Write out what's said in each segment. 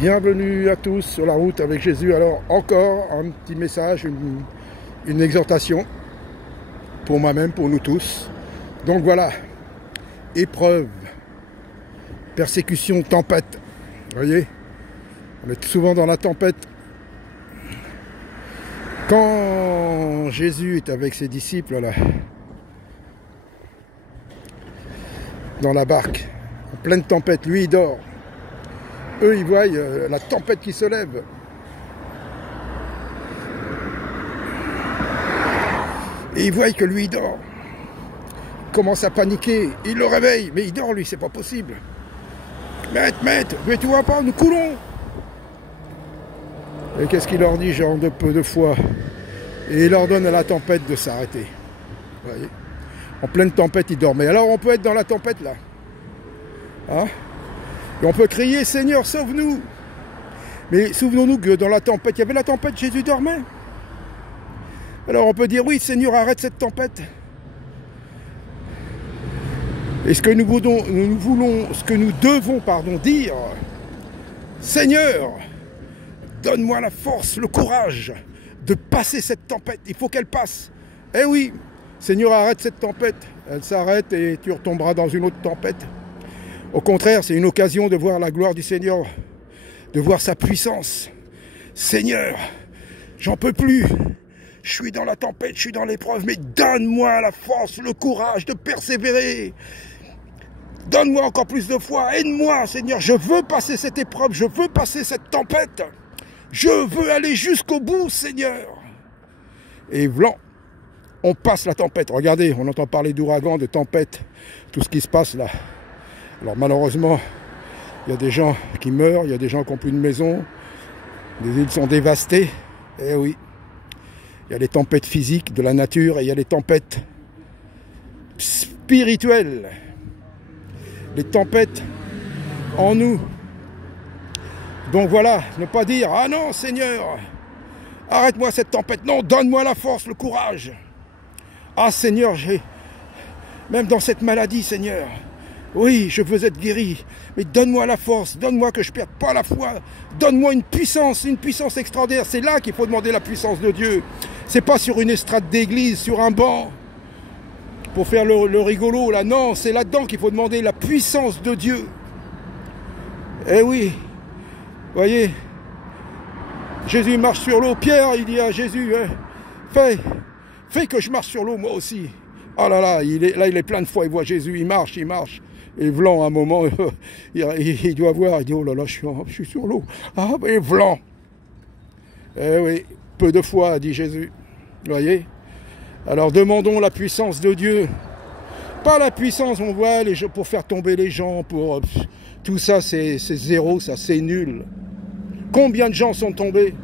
Bienvenue à tous sur la route avec Jésus. Alors encore un petit message, une exhortation pour moi-même, pour nous tous. Donc voilà, épreuve, persécution, tempête. Vous voyez, on est souvent dans la tempête. Quand Jésus est avec ses disciples là, dans la barque, en pleine tempête, lui il dort. Eux, ils voient la tempête qui se lève. Et ils voient que lui, il dort. Il commence à paniquer. Il le réveille. Mais il dort, lui, c'est pas possible. Maître, mais tu vois pas, nous coulons. Et qu'est-ce qu'il leur dit, genre de peu de foi? Et il leur donne à la tempête de s'arrêter. Vous voyez? En pleine tempête, il dormait. Alors, on peut être dans la tempête, là. Hein? Et on peut crier, Seigneur, sauve-nous. Mais souvenons-nous que dans la tempête, il y avait la tempête, Jésus dormait. Alors on peut dire, oui, Seigneur, arrête cette tempête. Et ce que nous devons dire, Seigneur, donne-moi la force, le courage de passer cette tempête. Il faut qu'elle passe. Eh oui, Seigneur, arrête cette tempête. Elle s'arrête et tu retomberas dans une autre tempête. Au contraire, c'est une occasion de voir la gloire du Seigneur, de voir sa puissance. Seigneur, j'en peux plus. Je suis dans la tempête, je suis dans l'épreuve, mais donne-moi la force, le courage de persévérer. Donne-moi encore plus de foi. Aide-moi, Seigneur. Je veux passer cette épreuve, je veux passer cette tempête. Je veux aller jusqu'au bout, Seigneur. Et voilà, on passe la tempête. Regardez, on entend parler d'ouragan, de tempête, tout ce qui se passe là. Alors malheureusement, il y a des gens qui meurent, il y a des gens qui n'ont plus de maison, les îles sont dévastées. Eh oui, il y a les tempêtes physiques de la nature et il y a les tempêtes spirituelles, les tempêtes en nous. Donc voilà, ne pas dire « Ah non Seigneur, arrête-moi cette tempête, non, donne-moi la force, le courage. Ah Seigneur, même dans cette maladie Seigneur, oui, je veux être guéri, mais donne-moi la force, donne-moi que je ne perde pas la foi, donne-moi une puissance extraordinaire. » C'est là qu'il faut demander la puissance de Dieu. C'est pas sur une estrade d'église, sur un banc, pour faire le rigolo, là. Non, c'est là-dedans qu'il faut demander la puissance de Dieu. Eh oui, voyez, Jésus marche sur l'eau. Pierre, il dit à Jésus, hein, fais que je marche sur l'eau, moi aussi. Ah là là, il est plein de foi, il voit Jésus, il marche. Et Vlan, à un moment, il doit voir, il dit, oh là là, je suis sur l'eau. Ah, mais Vlan. Eh oui, peu de foi, dit Jésus. Vous voyez? Alors demandons la puissance de Dieu. Pas la puissance, on voit, pour faire tomber les gens, pour... tout ça, c'est zéro, ça, c'est nul. Combien de gens sont tombés?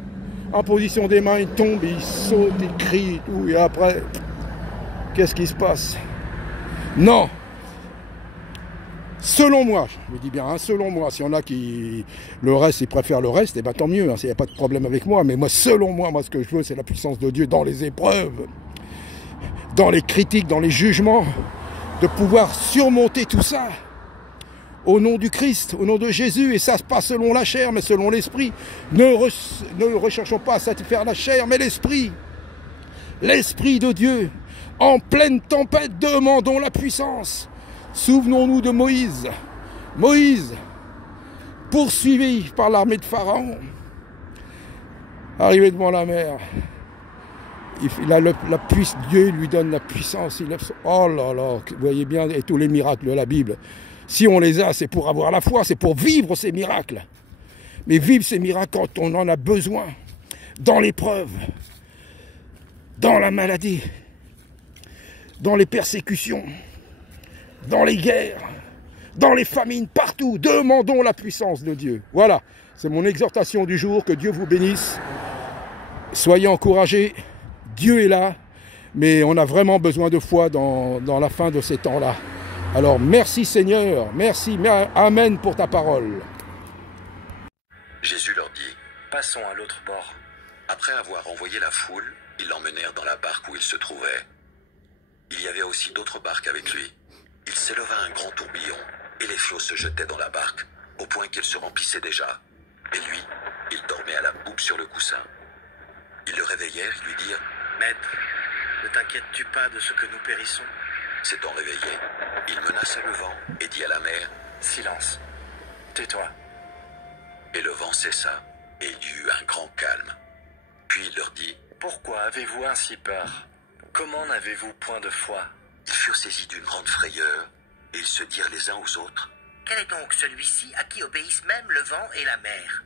En position des mains, ils tombent, ils sautent, ils crient, tout, et après, qu'est-ce qui se passe? Non! Selon moi, je dis bien, hein, selon moi, s'il y en a qui, le reste, ils préfèrent le reste, et bien tant mieux, hein, il n'y a pas de problème avec moi, mais moi, selon moi, ce que je veux, c'est la puissance de Dieu dans les épreuves, dans les critiques, dans les jugements, de pouvoir surmonter tout ça, au nom du Christ, au nom de Jésus, et ça, pas selon la chair, mais selon l'esprit. Ne recherchons pas à satisfaire la chair, mais l'esprit de Dieu. En pleine tempête, demandons la puissance. Souvenons-nous de Moïse. Moïse, poursuivi par l'armée de Pharaon, arrivé devant la mer, il a Dieu lui donne la puissance. Oh là là, vous voyez bien, et tous les miracles de la Bible. Si on les a, c'est pour avoir la foi, c'est pour vivre ces miracles. Mais vivre ces miracles quand on en a besoin, dans l'épreuve, dans la maladie, dans les persécutions, dans les guerres, dans les famines, partout, demandons la puissance de Dieu. Voilà, c'est mon exhortation du jour, que Dieu vous bénisse. Soyez encouragés, Dieu est là, mais on a vraiment besoin de foi dans la fin de ces temps-là. Alors merci Seigneur, merci, amen pour ta parole. Jésus leur dit, passons à l'autre bord. Après avoir envoyé la foule, ils l'emmenèrent dans la barque où il se trouvait. Il y avait aussi d'autres barques avec lui. Il s'éleva un grand tourbillon, et les flots se jetaient dans la barque, au point qu'elle se remplissait déjà. Et lui, il dormait à la poupe sur le coussin. Ils le réveillèrent et lui dirent: Maître, ne t'inquiètes-tu pas de ce que nous périssons? S'étant réveillé, il menaça le vent et dit à la mer: Silence. Tais-toi. Et le vent cessa, et il y eut un grand calme. Puis il leur dit: Pourquoi avez-vous ainsi peur? Comment n'avez-vous point de foi? Ils furent saisis d'une grande frayeur, et ils se dirent les uns aux autres: Quel est donc celui-ci à qui obéissent même le vent et la mer?